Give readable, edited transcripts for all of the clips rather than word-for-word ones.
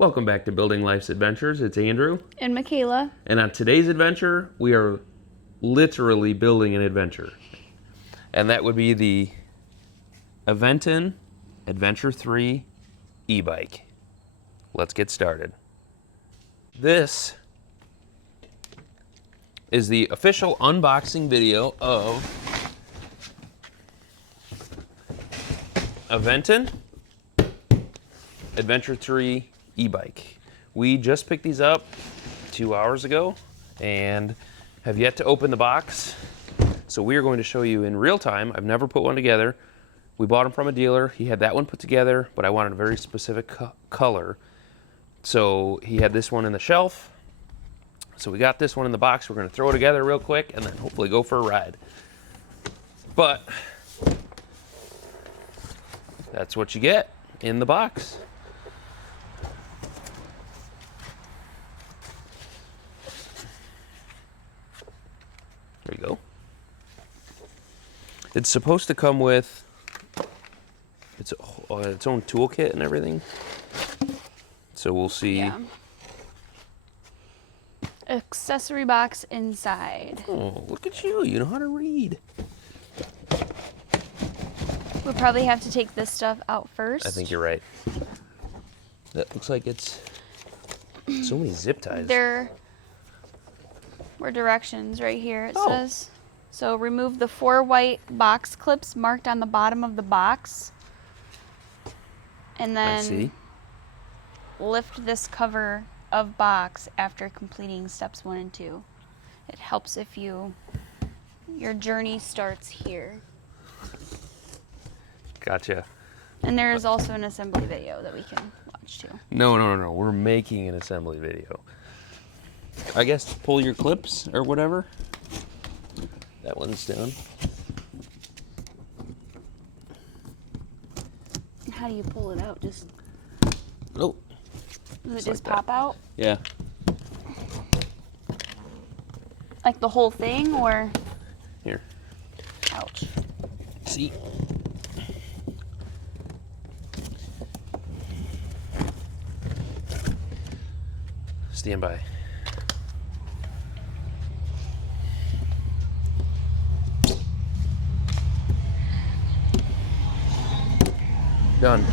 Welcome back to Building Life's Adventures. It's Andrew. And Michaela. And on today's adventure, we are literally building an adventure. And that would be the Aventon Adventure 3 e-bike. Let's get started. This is the official unboxing video of Aventon Adventure 3 e-bike. We just picked these up 2 hours ago and have yet to open the box. So we are going to show you in real time. I've never put one together. We bought them from a dealer. He had that one put together, but I wanted a very specific color. So he had this one in the shelf. So we got this one in the box. We're going to throw it together real quick and then hopefully go for a ride. But that's what you get in the box. There you go. It's supposed to come with its own toolkit and everything. So we'll see. Yeah. Accessory box inside. Oh, look at you. You know how to read. We'll probably have to take this stuff out first. I think you're right. That looks like it's so many zip ties. There were directions right here, it says. So remove the 4 white box clips marked on the bottom of the box. And then lift this cover of box after completing steps 1 and 2. It helps if your journey starts here. Gotcha. And there is also an assembly video that we can watch too. No. We're making an assembly video. I guess pull your clips or whatever. That one's down. How do you pull it out? Just oh. Does it just pop out? Yeah. Like the whole thing, or? Here. Ouch. See? Stand by. Done.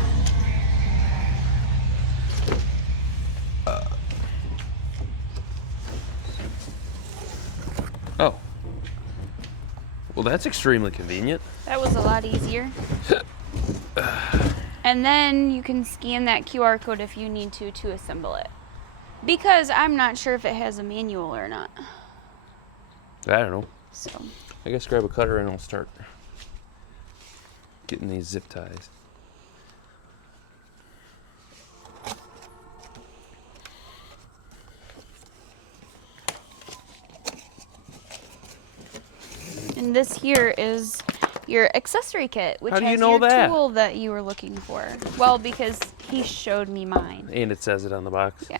Oh. Well, that's extremely convenient. That was a lot easier. And then you can scan that QR code if you need to assemble it. Because I'm not sure if it has a manual or not. I don't know. So. I guess grab a cutter and I'll start getting these zip ties. And this here is your accessory kit, which How do you has know your that? tool that you were looking for. Well, because he showed me mine. And it says it on the box. Yeah.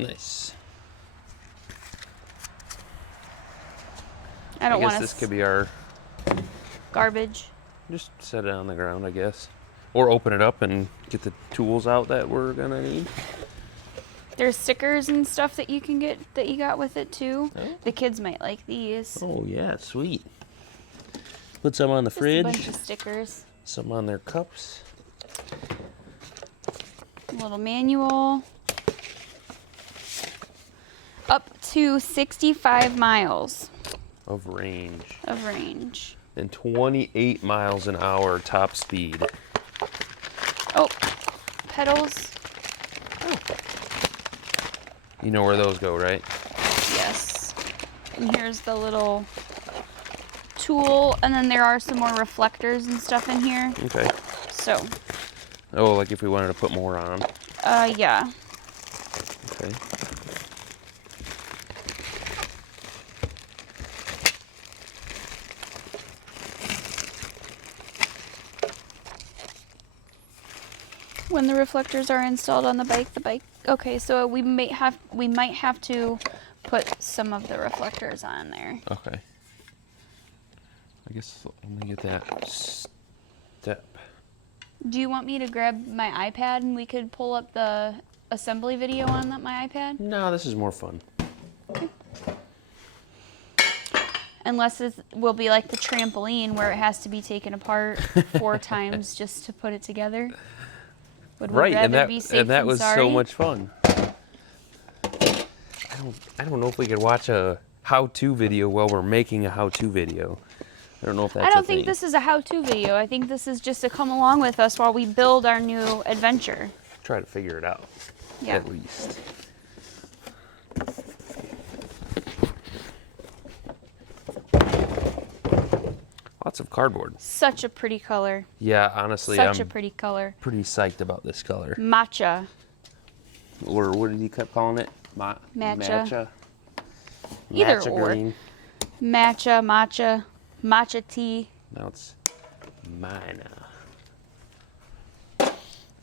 Nice. I don't guess want this could be our garbage. Just set it on the ground, I guess. Or open it up and get the tools out that we're gonna need. There's stickers and stuff that you can get that you got with it too. Oh. The kids might like these. Oh yeah, sweet. Put some on the Just fridge. A bunch of stickers. Some on their cups. A little manual. Up to 65 miles. Of range. And 28 miles an hour top speed. Oh, pedals. Oh. You know where those go, right? Yes. And here's the little tool, and then there are some more reflectors and stuff in here. Okay. So. Oh, like if we wanted to put more on. Yeah. Okay. When the reflectors are installed on the bike, okay, so we might have to put some of the reflectors on there. Okay. I guess let me get that step Do you want me to grab my iPad and we could pull up the assembly video on my iPad? No, this is more fun. Unless it will be like the trampoline where it has to be taken apart 4 times just to put it together. Would we rather be safe and that than was sorry? so much fun. I don't know if we could watch a how-to video while we're making a how-to video. I don't know if that's I a don't thing. think this is a how-to video. I think this is just to come along with us while we build our new adventure. Try to figure it out. Yeah. At least. Lots of cardboard. Such a pretty color. Yeah, honestly, Such a I'm pretty color. pretty psyched about this color. Matcha. Or what did he keep calling it? Matcha. Matcha. Either Matcha or. green. Matcha, matcha tea. Now it's mine.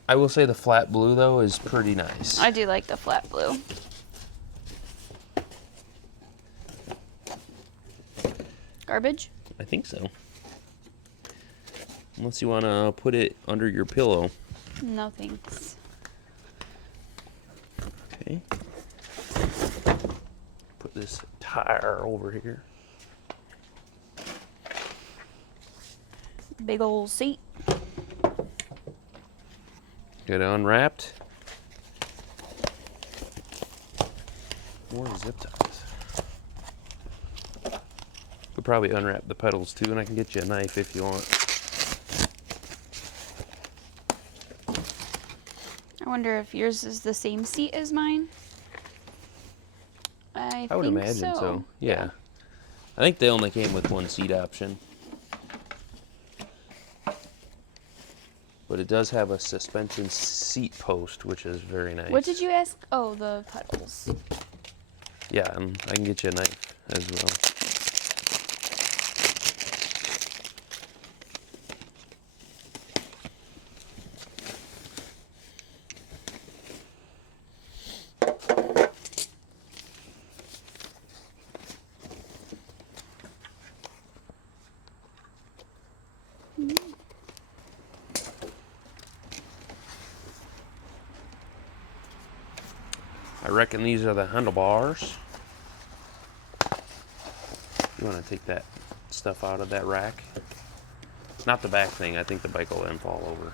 I will say the flat blue, though, is pretty nice. I do like the flat blue. Garbage? I think so. Unless you want to put it under your pillow. No thanks. Okay. Put this tire over here. Big old seat. Get it unwrapped. More zip ties. Could probably unwrap the pedals too, and I can get you a knife if you want. I wonder if yours is the same seat as mine. I would think imagine so. Yeah. I think they only came with one seat option. But it does have a suspension seat post, which is very nice. What did you ask? Oh, the pedals. Yeah, and I can get you a knife as well. I reckon these are the handlebars. You want to take that stuff out of that rack? Not the back thing. I think the bike will then fall over.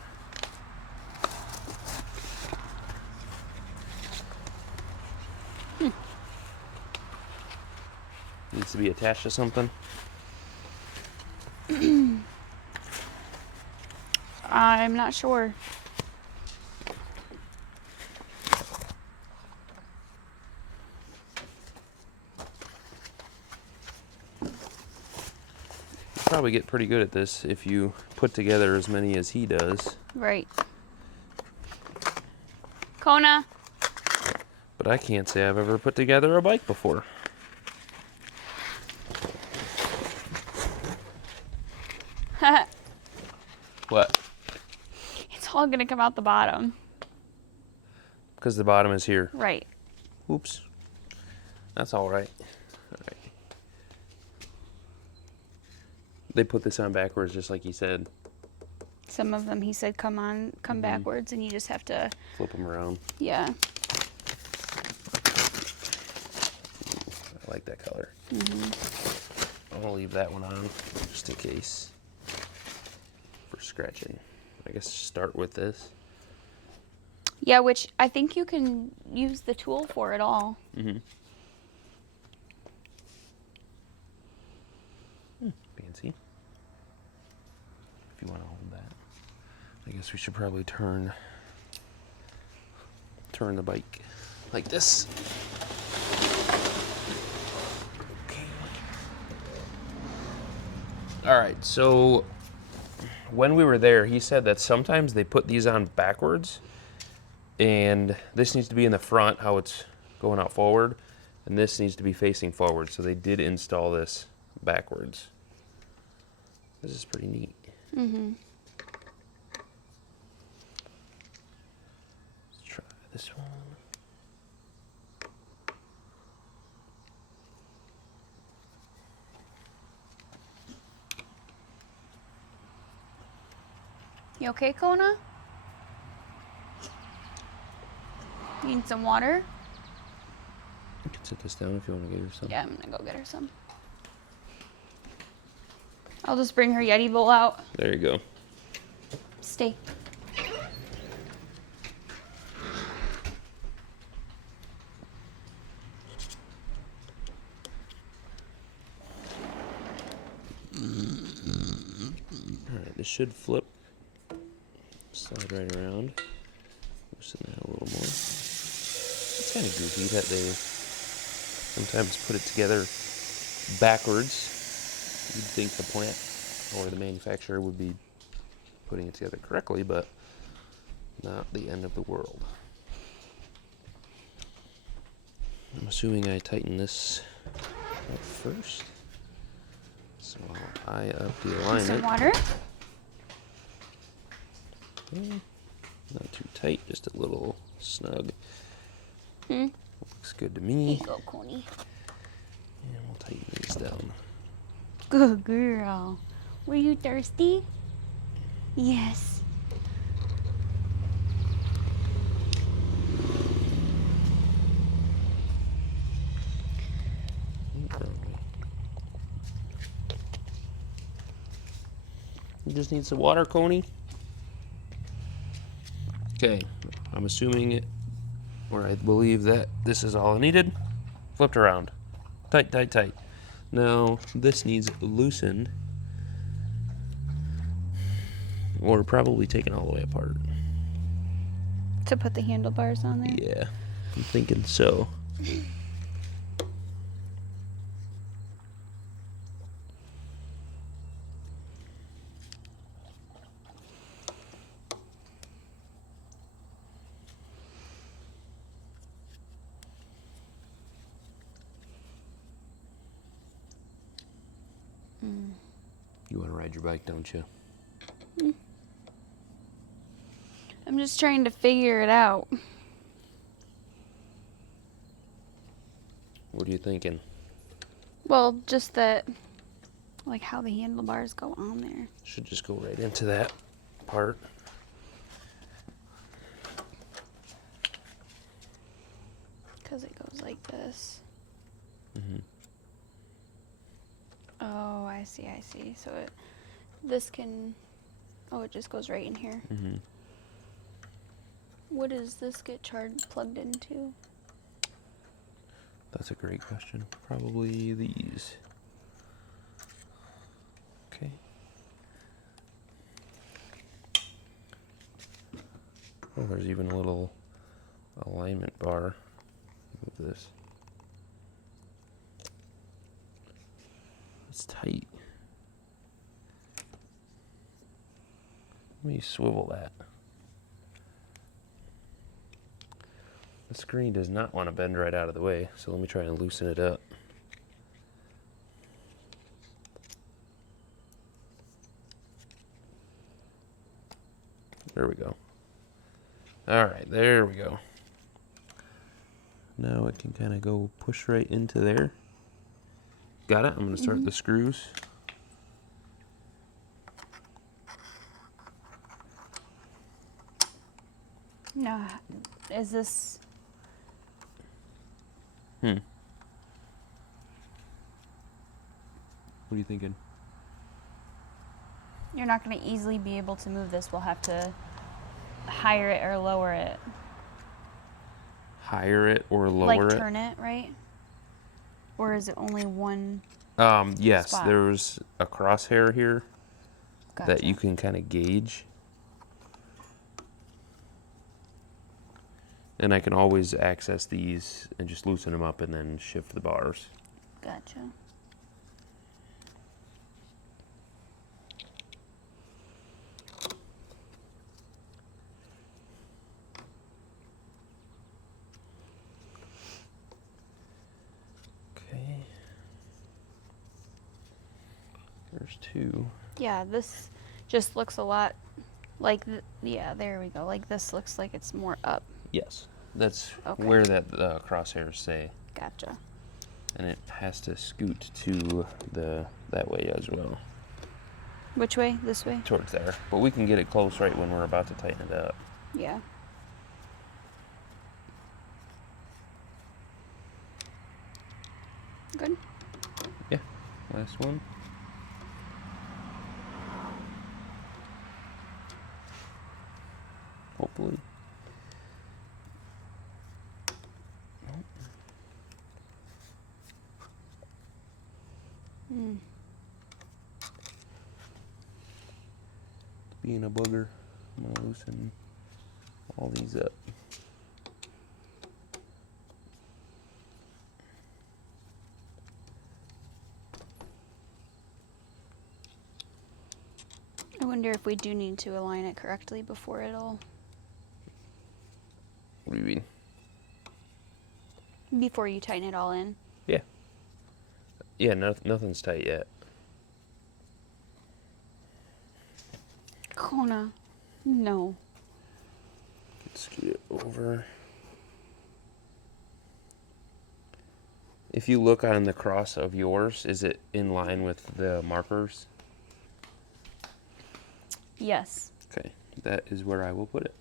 Needs to be attached to something. I'm not sure. Probably get pretty good at this if you put together as many as he does. Right. Kona. But I can't say I've ever put together a bike before. What? It's all gonna come out the bottom. Because the bottom is here. Right. Oops. That's all right. All right. They put this on backwards just like he said. Some of them he said come backwards, and you just have to Flip them around. Yeah. I like that color. I'm gonna leave that one on just in case for scratching. I guess start with this. Yeah, which I think you can use the tool for it all. Fancy. If you want to hold that. I guess we should probably turn the bike like this. All right, so when we were there, he said that sometimes they put these on backwards, and this needs to be in the front, how it's going out forward, and this needs to be facing forward. So they did install this backwards. This is pretty neat. Let's try this one. You okay, Kona? Need some water? You can set this down if you want to get her some. Yeah, I'm gonna go get her some. I'll just bring her Yeti bowl out. There you go. Stay. Alright, this should flip. Slide right around. Loosen that a little more. It's kind of goofy that they sometimes put it together backwards. You'd think the plant or the manufacturer would be putting it together correctly, but not the end of the world. I'm assuming I tighten this up first. So I'll eye up the alignment. Some water? Okay. Not too tight, just a little snug. Looks good to me. Here you go, Coney. And we'll tighten these down. Good girl. Were you thirsty? Yes. You just need some water, Coney. Okay, I'm assuming it, or I believe that this is all I needed. Flipped around. Tight, tight, tight. Now, this needs loosened, or probably taken all the way apart. To put the handlebars on there? Yeah, I'm thinking so. You want to ride your bike, don't you? I'm just trying to figure it out. What are you thinking? Well, just that, like how the handlebars go on there. Should just go right into that part. Because it goes like this. Mm-hmm. Oh, I see, I see. So this can, it just goes right in here. Mm-hmm. What does this get plugged into? That's a great question. Probably these. Okay. Oh, there's even a little alignment bar. Move this. It's tight. Let me swivel that. The screen does not want to bend right out of the way, so let me try and loosen it up. There we go. All right, there we go. Now it can kind of go push right into there. Got it? I'm going to start the screws. No, is this... What are you thinking? You're not going to easily be able to move this. We'll have to higher it or lower it. Higher it or lower like it? turn it, right? Or is it only one Yes, spot? there's a crosshair here that Gotcha. you can kind of gauge. And I can always access these and just loosen them up and then shift the bars. Gotcha. Okay. There's two. Yeah, this just looks a lot like, yeah, there we go. Like this looks like it's more up. Yes, that's Okay. where that crosshairs say. Gotcha. And it has to scoot to that way as well. Which way? This way? towards there. But we can get it close right when we're about to tighten it up. Yeah. Good. Yeah, last one. Hopefully. Nope. Being a booger, I'm gonna loosen all these up. I wonder if we do need to align it correctly before it'll... What do you mean? Before you tighten it all in. Yeah. Yeah, nothing's tight yet. Kona. No. Scoot it over. If you look on the cross of yours, is it in line with the markers? Yes. Okay, that is where I will put it.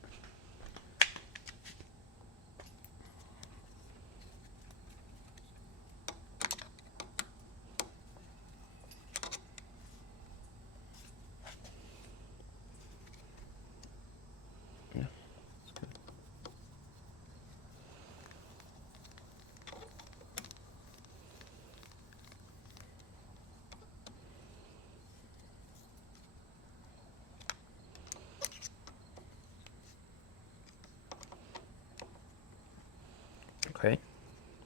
Yeah, that's good. Okay,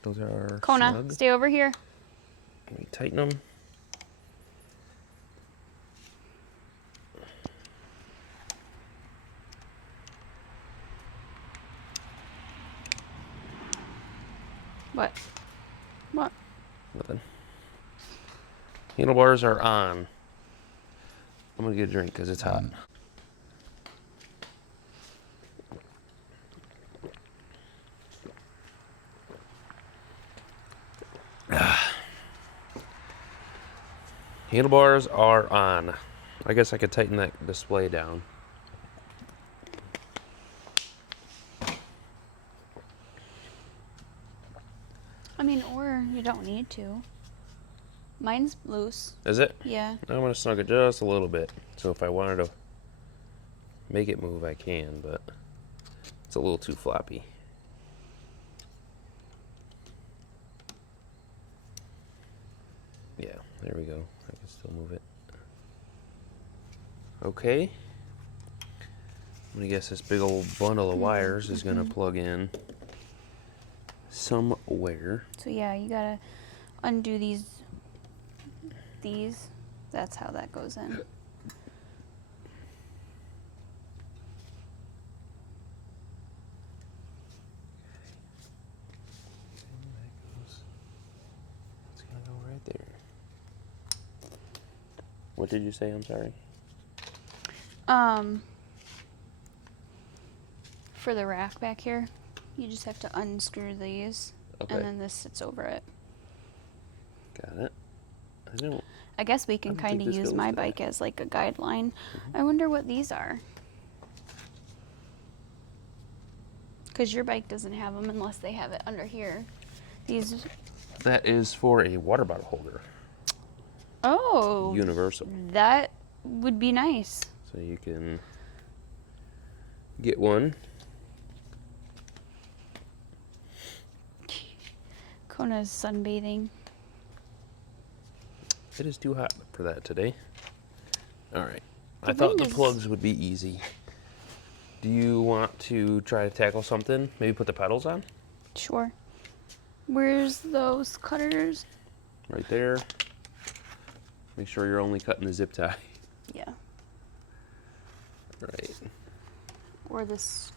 those are Kona, snug. stay over here. Let me tighten them. What? What? Nothing. Handlebars are on. I'm gonna get a drink because it's hot. Handlebars are on. I guess I could tighten that display down. I mean, or you don't need to. Mine's loose. Is it? Yeah. I'm gonna snug it just a little bit. So if I wanted to make it move, I can, but it's a little too floppy. Yeah, there we go. I can still move it. Okay. I'm gonna guess this big old bundle of wires is gonna plug in somewhere. So yeah, you gotta undo these. That's how that goes in. It's gonna go right there. What did you say? I'm sorry. For the rack back here, you just have to unscrew these, Okay. and then this sits over it. Got it. I don't. I guess we can don't think kind of this use goes my there. bike as like a guideline. I wonder what these are. Because your bike doesn't have them unless they have it under here. These. That is for a water bottle holder. Oh. Universal. That would be nice. So you can get one. Kona's sunbathing. It is too hot for that today. All right. The I thought the wind is- plugs would be easy. Do you want to try to tackle something? Maybe put the pedals on? Sure. Where's those cutters? Right there. Make sure you're only cutting the zip tie. Yeah. Right. Or this.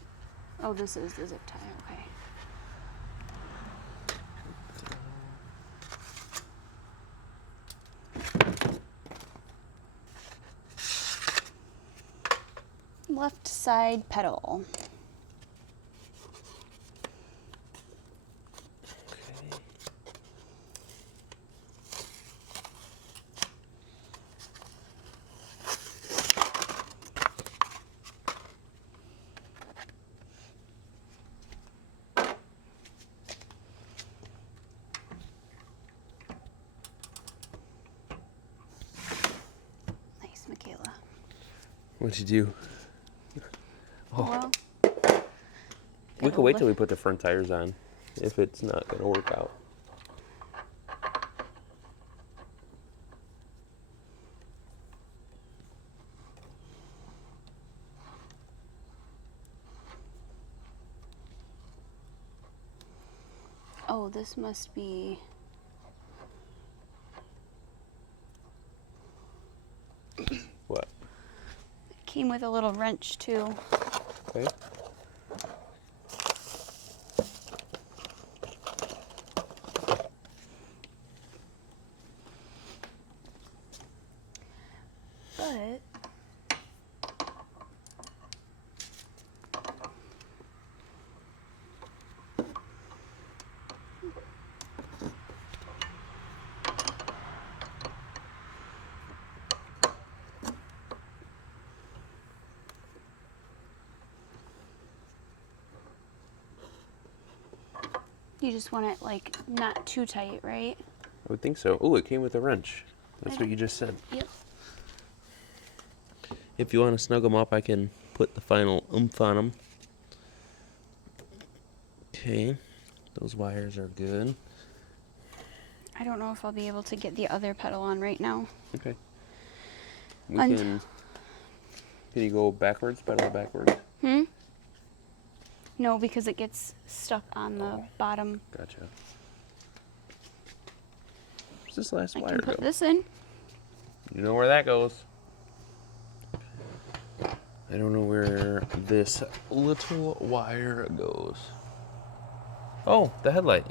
Oh, this is the zip tie. Okay. Left side pedal. Okay. What'd you do? Oh. Well, we could wait till we put the front tires on if it's not going to work out. Oh, this must be... What? It came with a little wrench, too. Okay. But... You just want it, like, not too tight, right? I would think so. Oh, it came with a wrench. That's what you just said. Yep. If you want to snug them up, I can put the final oomph on them. Okay. Those wires are good. I don't know if I'll be able to get the other pedal on right now. Okay. Can you go backwards, pedal backwards? No, because it gets stuck on the bottom. Gotcha. Where's this last I wire can put go? this in. You know where that goes. I don't know where this little wire goes. Oh, the headlight.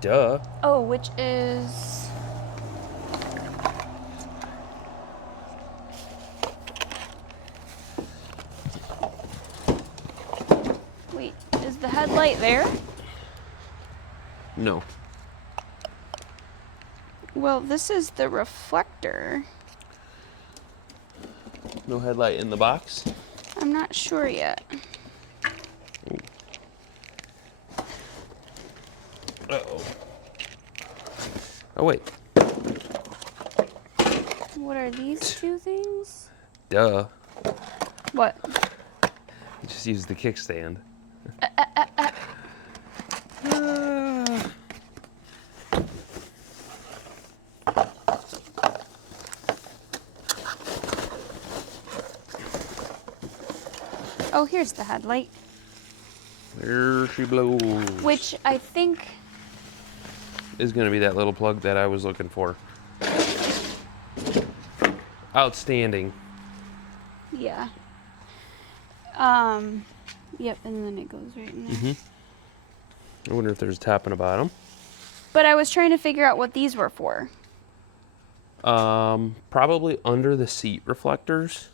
Duh. Oh, which is... Wait, is the headlight there? No. Well, this is the reflector. No headlight in the box? I'm not sure yet. Uh-oh. Oh, wait. What are these two things? Duh. What? Just use the kickstand. Oh, here's the headlight. There she blows. Which I think... is going to be that little plug that I was looking for. Outstanding. Yeah. Yep, and then it goes right in there. I wonder if there's a top and a bottom. But I was trying to figure out what these were for. Probably under the seat reflectors.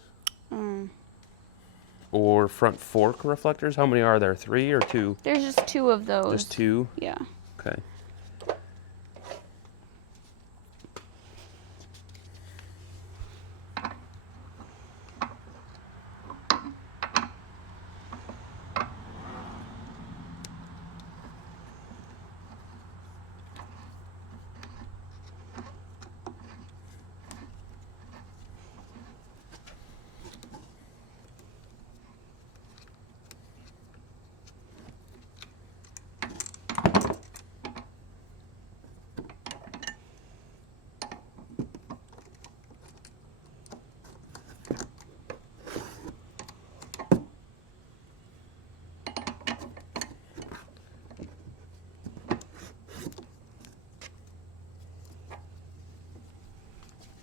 Or front fork reflectors. How many are there? 3 or 2? There's just 2 of those. Just 2? Yeah. Okay.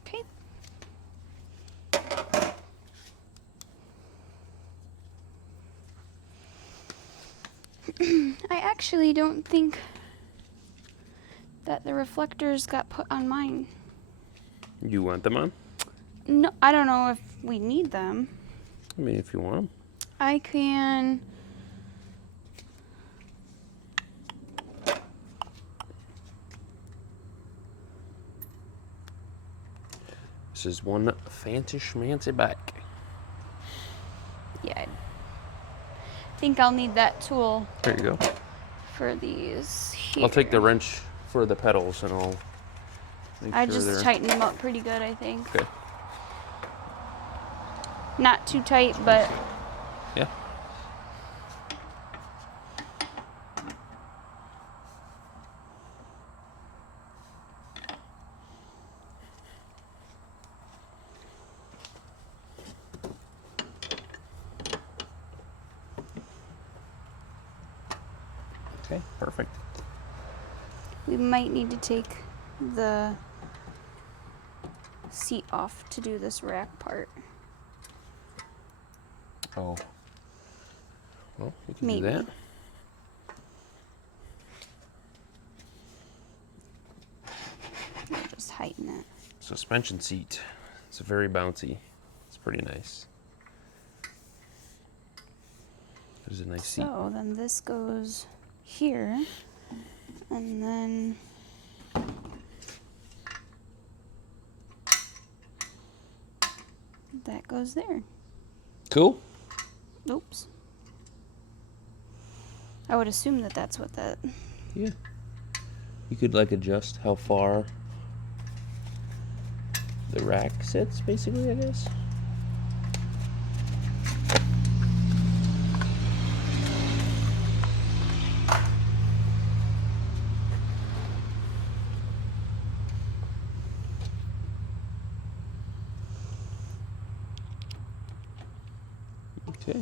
Okay. I actually don't think that the reflectors got put on mine. You want them on? No, I don't know if we need them. I mean, if you want them. I can... This is one fancy schmancy bike. Yeah, I think I'll need that tool There you go. for these here. I'll take the wrench for the pedals and I'll make I sure just they're... tightened them up pretty good, I think. Okay. Not too tight, but Yeah. Okay, perfect. we might need to take the seat off to do this rack part. Oh. Well, we can Maybe. do that. We'll just heighten it. Suspension seat. It's very bouncy. It's pretty nice. There's a nice seat. So then this goes here, and then that goes there. Cool. Oops. I would assume that that's what that... Yeah. You could like adjust how far the rack sits, basically, I guess. Okay.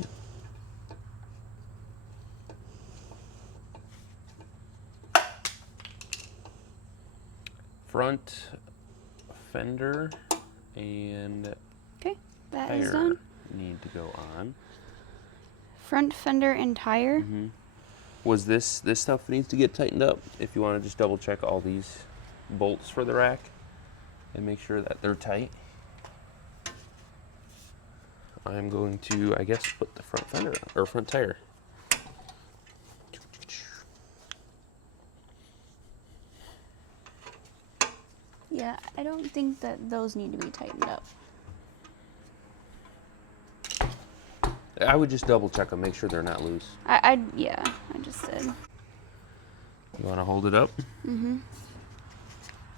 Front fender and Okay, that is tire done. need to go on. Front fender and tire. Was this stuff needs to get tightened up? If you want to just double check all these bolts for the rack and make sure that they're tight. I'm going to, I guess, put the front fender on, or front tire. Yeah, I don't think that those need to be tightened up. I would just double check them, make sure they're not loose. Yeah, I just did. You want to hold it up? Mm-hmm.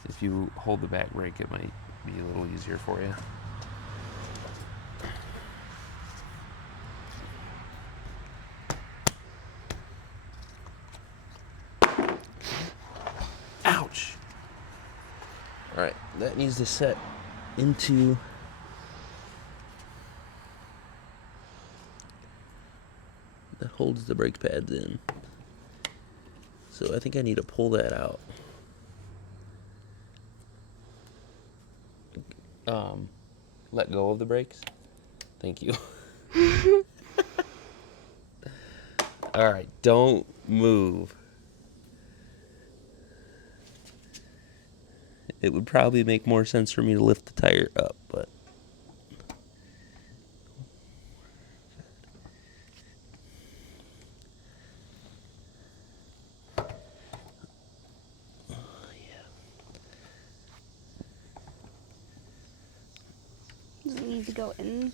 If you hold the back brake, it might be a little easier for you. Ouch! All right, that needs to set into that holds the brake pads in. So I think I need to pull that out. Let go of the brakes. Thank you. All right, don't move. It would probably make more sense for me to lift the tire up, but Does it need to go in?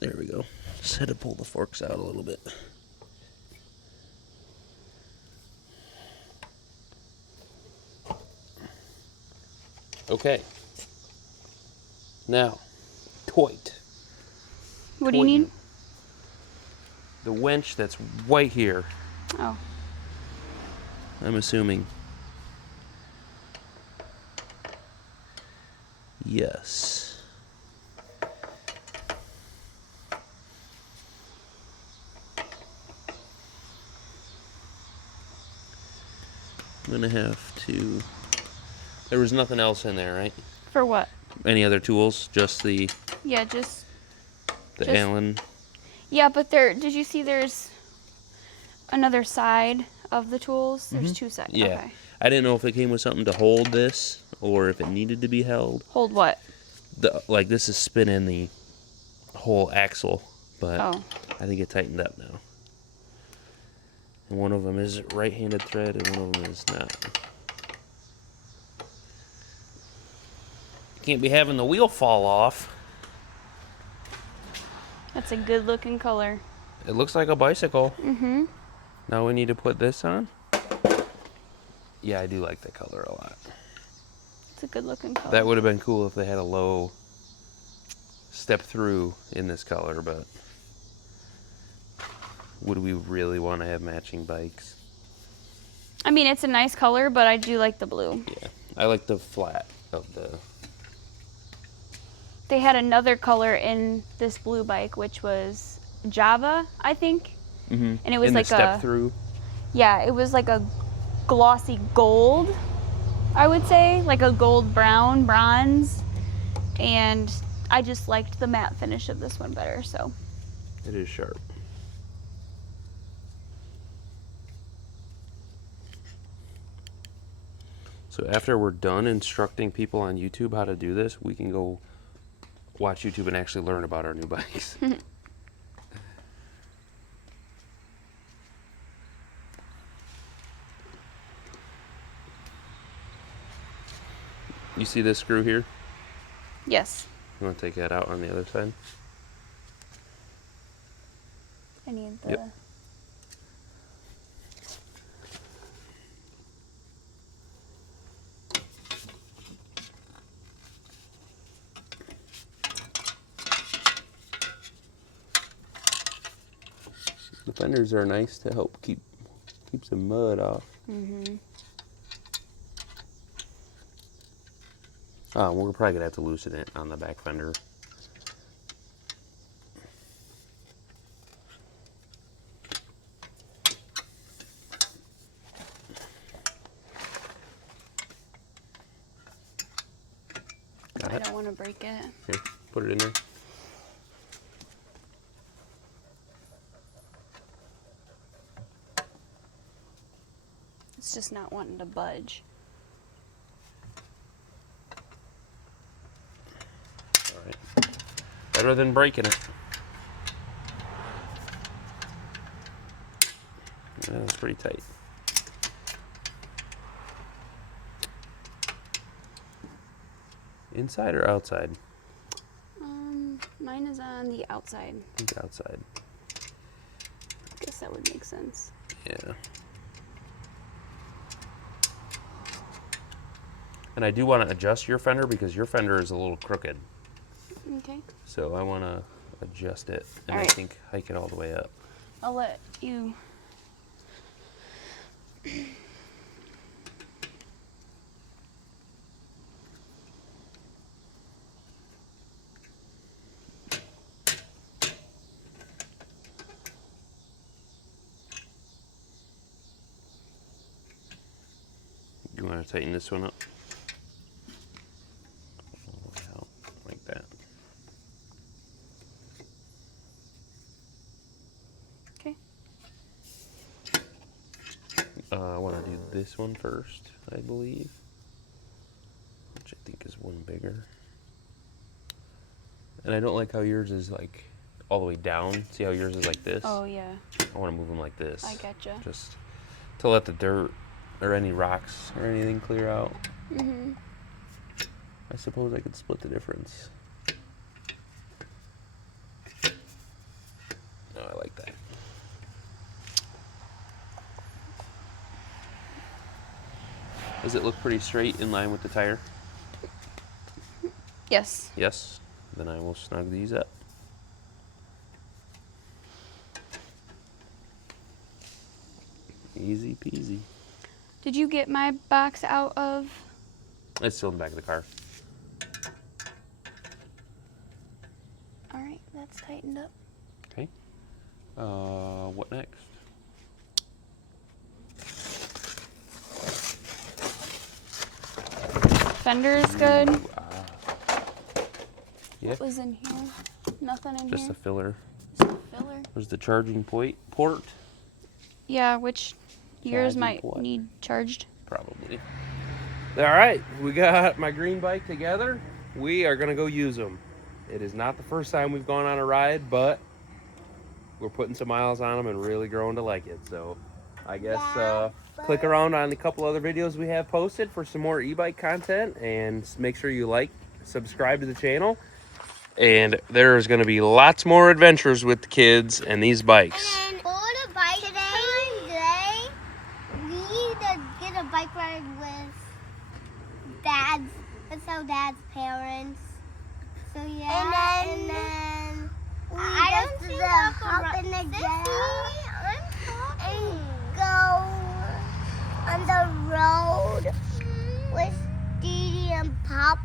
there we go. Just had to pull the forks out a little bit. Okay. Now, toit. What do you need? The winch that's right here, Oh. I'm assuming. Yes. I'm gonna have to. There was nothing else in there, right? For what? Any other tools? Just the Yeah, just... Allen. Yeah, but did you see there's another side of the tools? There's two sides. Yeah. Okay. I didn't know if it came with something to hold this or if it needed to be held. Hold what? Like this is spinning the whole axle, but Oh. I think it tightened up now. And one of them is right-handed thread and one of them is not. You can't be having the wheel fall off. That's a good looking color. It looks like a bicycle. Mm-hmm. Now we need to put this on. Yeah, I do like that color a lot. It's a good looking color. That would have been cool if they had a low step through in this color, but would we really want to have matching bikes? I mean, it's a nice color, but I do like the blue. Yeah, I like the flat of the... They had another color in this blue bike, which was Java, I think. Mm-hmm. And it was in like the step through. Yeah, it was like a glossy gold, I would say, like a gold brown bronze. And I just liked the matte finish of this one better, so. It is sharp. So after we're done instructing people on YouTube how to do this, we can go watch YouTube and actually learn about our new bikes. You see this screw here? Yes. You want to take that out on the other side? I need the... Yep. The fenders are nice to help keep some mud off. Mm-hmm. We're probably gonna have to loosen it on the back fender. Got I it? don't want to break it. Here, put it in there. It's just not wanting to budge. All right. Better than breaking it. Yeah, that's pretty tight. Inside or outside? Mine is on the outside. I think outside. I guess that would make sense. Yeah. And I do want to adjust your fender because your fender is a little crooked. Okay. So I want to adjust it and All I right. think hike it all the way up. I'll let you... You want to tighten this one up? All the way out, like that. Okay. I want to do this one first, I believe. Which I think is one bigger. And I don't like how yours is like all the way down. See how yours is like this? Oh, yeah. I want to move them like this. I getcha. Just to let the dirt or any rocks or anything clear out. Mm-hmm. I suppose I could split the difference. No, I like that. Does it look pretty straight in line with the tire? Yes. Yes. Then I will snug these up. Easy peasy. Did you get my box out of... It's still in the back of the car. All right, that's tightened up. Okay. What next? Fender is good. Ooh, yeah, What was in here? Nothing in just here. a filler. Just a filler. There's the charging port. Yeah, which yours Charging might port. need charged. Probably. All right, we got my green bike together. We are gonna go use them. It is not the first time we've gone on a ride, but we're putting some miles on them and really growing to like it. So I guess click around on a couple other videos we have posted for some more e-bike content, and make sure you like, subscribe to the channel. And there's gonna be lots more adventures with the kids and these bikes. And for the bike today, we need to get a bike ride It's so Dad's parents. So yeah, and then I just hop in the jet and go on the road with Dee Dee and Pop.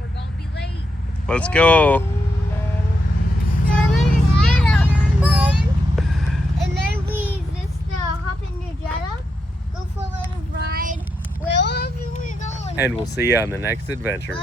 We're gonna be late. Let's go. And then we just hop in the Jetta, go for a little ride. Wherever we going. And we'll see you on the next adventure.